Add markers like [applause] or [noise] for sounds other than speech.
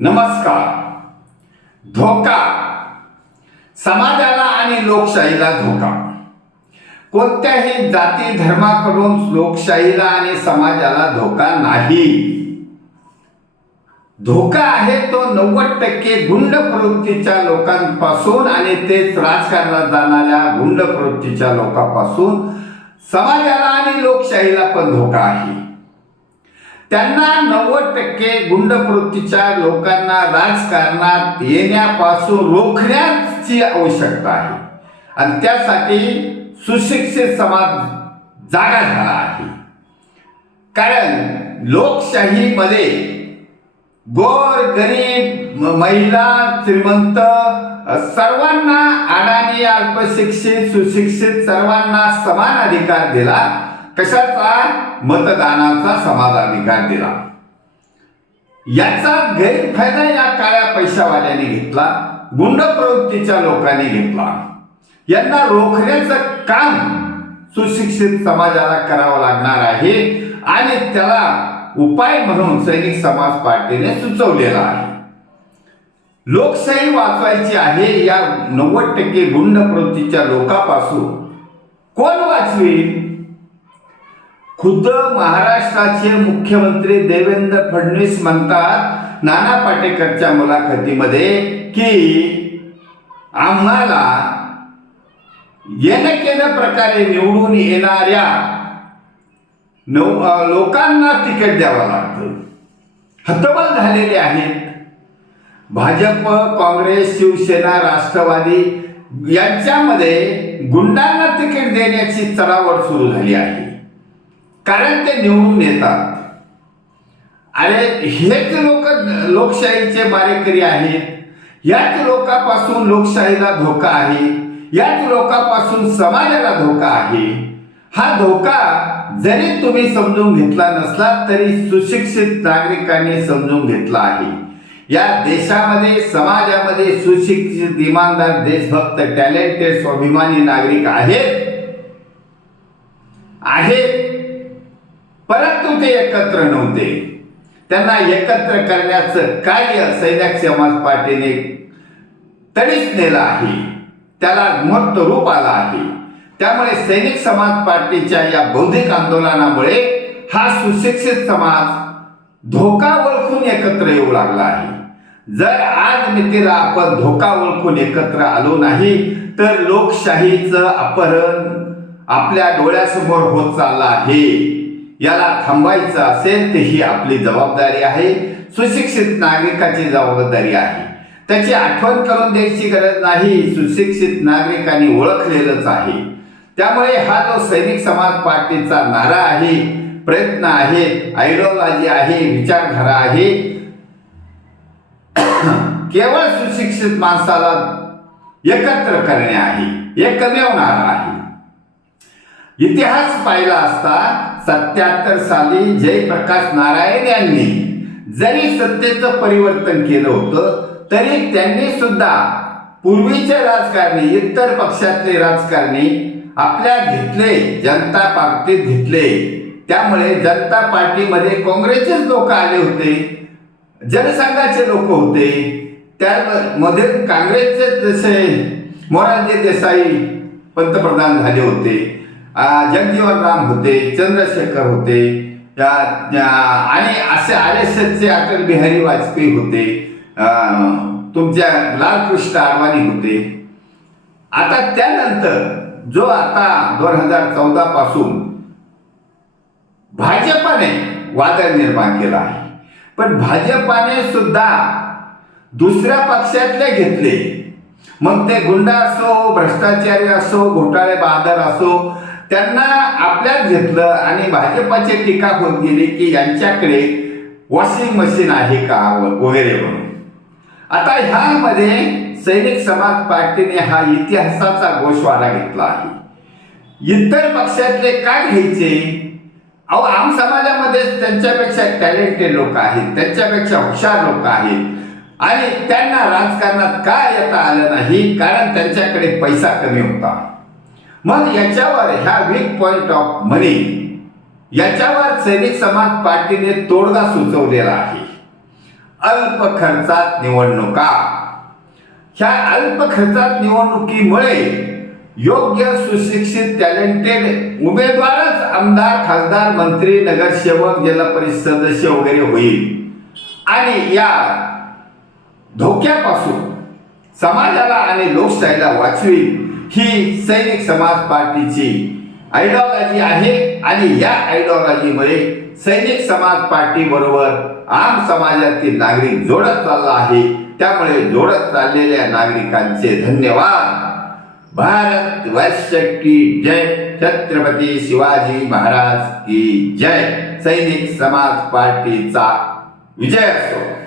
नमस्कार. धोका. समाजाला आणि लोकशाहीला धोका. कोणत्याही जाती धर्माकडून लोकशाहीला आणि समाजाला धोका नाही. धोका आहे तो नव्वद टक्के गुंड प्रवृत्तीच्या लोकांपासून आणि तेच राजकारणात जाणाऱ्या गुंड प्रवृत्तीच्या लोकांपासून समाजाला आणि लोकशाहीला पण धोका आहे. त्यांना नव्वद टक्के गुंडप्रवृत्तीच्या लोकांना राजकारणात येण्यापासून रोखण्याची आवश्यकता आहे. आणि त्यासाठी सुशिक्षित समाज जागा झाला आहे. कारण लोकशाहीमध्ये गोर गरीब महिला श्रीमंत सर्वांना अडाणी अल्पशिक्षित सुशिक्षित सर्वांना समान अधिकार दिला. कशाचा? मतदानाचा समाजाधिकार दिला याचा गैरफायदा या काळ्या पैशावाल्याने घेतला गुंड प्रवृत्तीच्या लोकांनी घेतला. यांना रोखण्याचं काम सुशिक्षित समाजाला करावं लागणार आहे आणि त्याला उपाय म्हणून सैनिक समाज पार्टीने सुचवलेला आहे. लोकशाही वाचवायची आहे या नव्वद टक्के गुंड प्रवृत्तीच्या लोकापासून. कोण वाचवी खुद्द महाराष्ट्राचे मुख्यमंत्री देवेंद्र फडणवीस म्हणतात नाना पाटेकरच्या मुलाखतीमध्ये की आम्हाला येणं प्रकारे निवडून येणाऱ्या लोकांना तिकीट द्यावं लागतं. हतबल झालेले आहेत. भाजप काँग्रेस शिवसेना राष्ट्रवादी यांच्यामध्ये गुंडांना तिकीट देण्याची चढावड सुरू झाली आहे. कारण ते निवडून येतात. अरे हेच लोक लोकशाहीचे बारेकरी आहेत. याच लोकांपासून लोकशाहीला धोका आहे. याच लोकांपासून समाजाला धोका आहे. हा धोका जरी तुम्ही समजून घेतला नसला तरी सुशिक्षित नागरिकांनी समजून घेतला आहे. या देशामध्ये समाजामध्ये सुशिक्षित इमानदार देशभक्त टॅलेंटेड स्वाभिमानी नागरिक आहेत. आहेत. परंतु ते एकत्र नव्हते. त्यांना एकत्र करण्याचं कार्य सैनिक समाज पार्टीने तडीच नेलं आहे. त्याला महत्त्व रूप आलं आहे. त्यामुळे सैनिक समाज पार्टीच्या या बौद्धिक आंदोलनामुळे हा सुशिक्षित समाज धोका ओळखून एकत्र येऊ लागला आहे. जर आज मितीला आपण धोका ओळखून एकत्र आलो नाही तर लोकशाहीचं अपहरण आपल्या डोळ्यासमोर होत चाललं आहे. याला थांबायचं असेल तर ही आपली जबाबदारी आहे. सुशिक्षित नागरिकाची जबाबदारी आहे. त्याची आठवण करून द्यायची गरज नाही सुशिक्षित नागरिकांनी ओळखलेलंच आहे. त्यामुळे हा जो सैनिक समाज पार्टीचा नारा आहे प्रयत्न आहे आयडिओलॉजी आहे विचारधारा आहे [coughs] केवळ सुशिक्षित माणसाला एकत्र करणे आहे एकमेव नारा आहे इतिहास पाहिला असता सत्याहत्तर साली जयप्रकाश नारायण यांनी जरी सत्तेचं परिवर्तन केलं होतं तरी त्यांनी सुद्धा पूर्वीचे राजकारणी इतर पक्षातले राजकारणी आपल्या घेतले जनता पार्टीत घेतले. त्यामुळे जनता पार्टीमध्ये काँग्रेसचेच लोक आले होते जनसंघाचे लोक होते. त्यामध्ये काँग्रेसचे जसे मोरारजी देसाई पंतप्रधान झाले होते. जगजीवन राम होते चंद्रशेखर होते आणि असे आर एस एसचे अटल बिहारी वाजपेयी होते तुमच्या लालकृष्ण अडवाणी होते. आता त्यानंतर जो आता दोन हजार चौदा पासून भाजपाने वादळ निर्माण केला आहे. पण भाजपाने सुद्धा दुसऱ्या पक्षातले घेतले. मग ते गुंडा असो भ्रष्टाचारी असो घोटाळे बहादर असो त्यांना आपल्यात घेतलं आणि भाजपाची टीका होत गेली की यांच्याकडे वॉशिंग मशीन आहे का वगैरे म्हणून. आता ह्यामध्ये सैनिक समाज पार्टीने हा इतिहासाचा गोषवारा घेतला आहे. इतर पक्षातले काय घ्यायचे? अहो आम समाजामध्ये त्यांच्यापेक्षा टॅलेंटेड लोक आहेत त्यांच्यापेक्षा हुशार लोक आहेत. आणि त्यांना राजकारणात का येता आलं नाही? कारण त्यांच्याकडे पैसा कमी होता. मग याच्यावर ह्या वीक पॉइंट ऑफ मनी याच्यावर सैनिक समाज पार्टीने तोडगा सुचवलेला आहे. अल्प खर्चात निवडणुका. ह्या अल्प खर्चात निवडणुकीमुळे योग्य सुशिक्षित टॅलेंटेड उमेदवारच आमदार खासदार मंत्री नगरसेवक जिल्हा परिषद सदस्य वगैरे होईल. आणि या धोक्यापासून समाजाला आणि लोकशाहीला वाचवी ही सैनिक समाज पार्टीची आयडिओलॉजी आहे आणि या आयडिओलॉजीमुळे सैनिक समाज पार्टी बरोबर आम समाजातील नागरिक जोडत चालला आहे. त्यामुळे जोडत चाललेल्या नागरिकांचे धन्यवाद. भारत वर्ष की जय. छत्रपती शिवाजी महाराज की जय. सैनिक समाज पार्टीचा विजय असो.